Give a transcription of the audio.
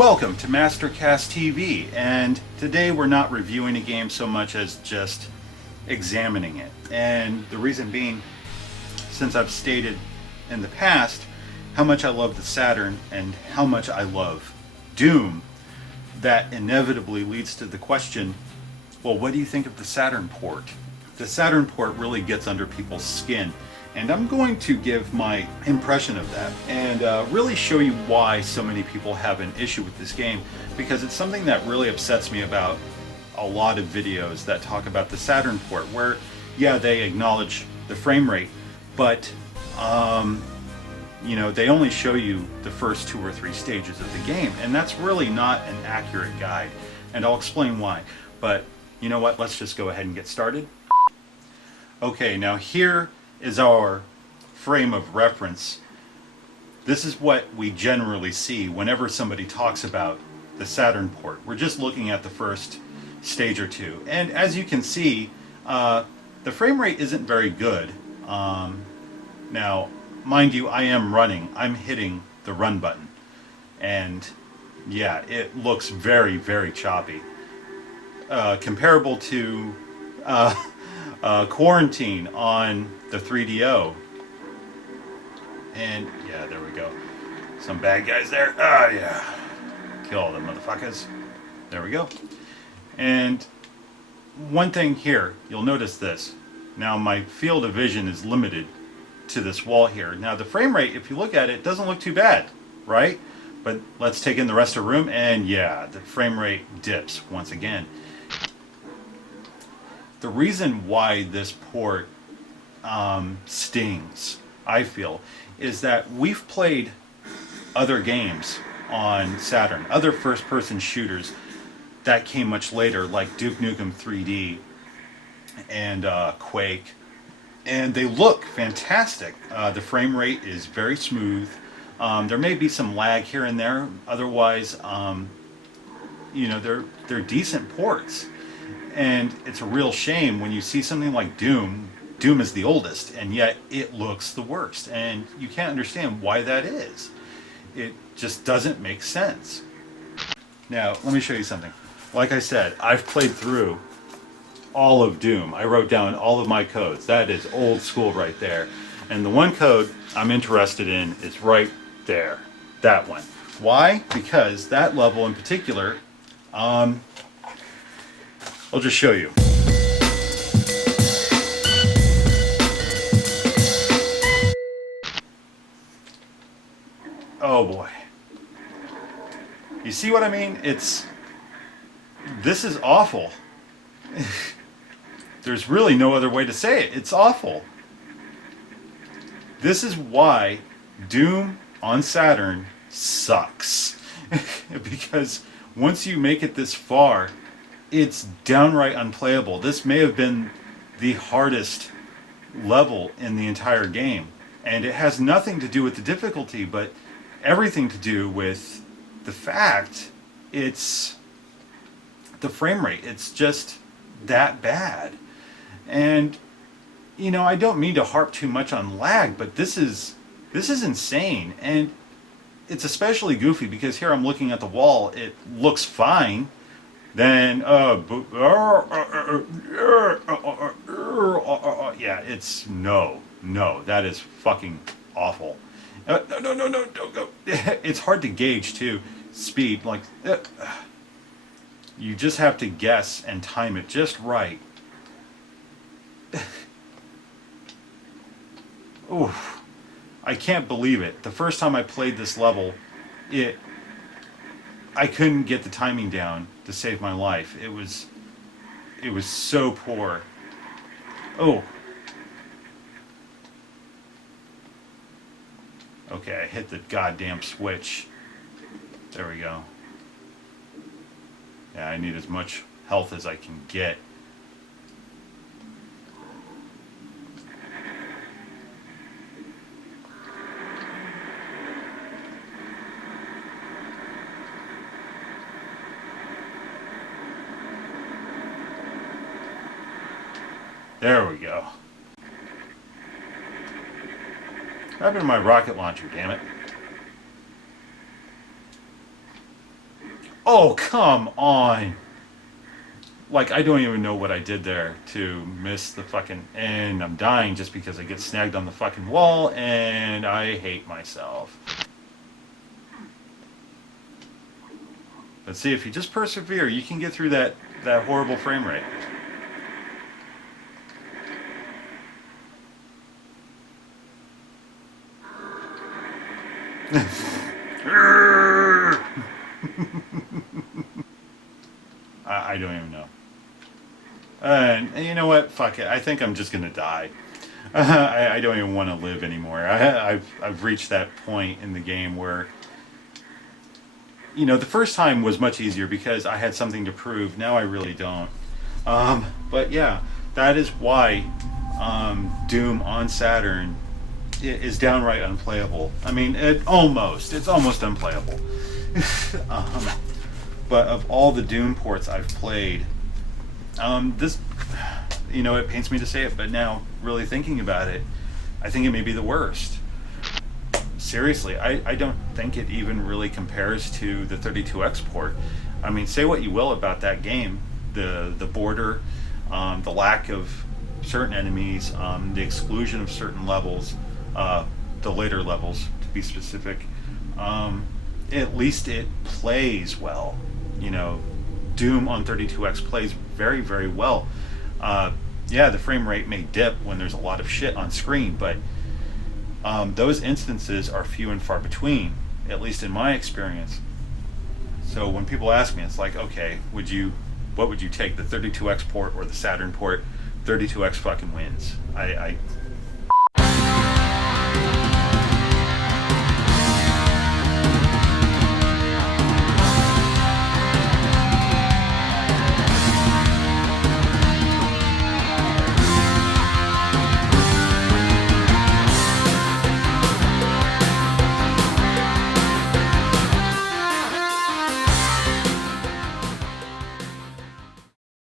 Welcome to Mastercast TV, and today we're not reviewing a game so much as just examining it. And the reason being, since I've stated in the past how much I love the Saturn and how much I love Doom, that inevitably leads to the question, well, what do you think of the Saturn port? The Saturn port really gets under people's skin, and I'm going to give my impression of that and really show you why so many people have an issue with this game, because it's something that really upsets me about a lot of videos that talk about the Saturn port, where yeah, they acknowledge the frame rate, but you know, they only show you the first 2 or 3 stages of the game, and that's really not an accurate guide, and I'll explain why. But you know what, let's just go ahead and get started. Okay, now here is our frame of reference. This is what we generally see whenever somebody talks about the Saturn port. We're just looking at the first stage or 2, and as you can see, the frame rate isn't very good. Now, mind you, I'm hitting the run button, and yeah, it looks very, very choppy. Comparable to Quarantine on the 3DO. And yeah, there we go. Some bad guys there. Oh yeah. Kill all them motherfuckers. There we go. And one thing here, you'll notice this. Now my field of vision is limited to this wall here. Now the frame rate, if you look at it, doesn't look too bad, right? But let's take in the rest of the room, and yeah, the frame rate dips once again. The reason why this port stings, I feel, is that we've played other games on Saturn, other first-person shooters that came much later, like Duke Nukem 3D and Quake, and they look fantastic. The frame rate is very smooth. There may be some lag here and there. Otherwise, you know, they're decent ports. And it's a real shame when you see something like Doom. Doom is the oldest, and yet it looks the worst. And you can't understand why that is. It just doesn't make sense. Now, let me show you something. Like I said, I've played through all of Doom. I wrote down all of my codes. That is old school right there. And the one code I'm interested in is right there. That one. Why? Because that level in particular, I'll just show you. Oh boy. You see what I mean? This is awful. There's really no other way to say it. It's awful. This is why Doom on Saturn sucks. Because once you make it this far, it's downright unplayable. This may have been the hardest level in the entire game. And it has nothing to do with the difficulty, but everything to do with the fact it's the frame rate. It's just that bad. And, you know, I don't mean to harp too much on lag, but this is insane. And it's especially goofy because here I'm looking at the wall. It looks fine. Then yeah, it's no, that is fucking awful. No, don't go. It's hard to gauge too, speed, like you just have to guess and time it just right. Oof, I can't believe it. The first time I played this level, I couldn't get the timing down to save my life. It was so poor. Oh. Okay, I hit the goddamn switch. There we go. Yeah, I need as much health as I can get. There we go. What happened to my rocket launcher, damn it? Oh, come on. Like, I don't even know what I did there to miss the fucking... And I'm dying just because I get snagged on the fucking wall, and I hate myself. But see, if you just persevere, you can get through that horrible frame rate. I don't even know. And you know what? Fuck it. I think I'm just gonna die. I don't even want to live anymore. I've reached that point in the game where, the first time was much easier because I had something to prove. Now I really don't. But yeah, that is why Doom on Saturn is downright unplayable. I mean, it's almost unplayable. um, but of all the Doom ports I've played, this, it pains me to say it, but now really thinking about it, I think it may be the worst. Seriously, I don't think it even really compares to the 32X port. I mean, say what you will about that game, the border, the lack of certain enemies, the exclusion of certain levels, the later levels to be specific. At least it plays well. Doom on 32X plays very, very well. Yeah, the frame rate may dip when there's a lot of shit on screen, but those instances are few and far between, at least in my experience. So when people ask me, it's like, okay, what would you take, the 32X port or the Saturn port? 32X fucking wins. I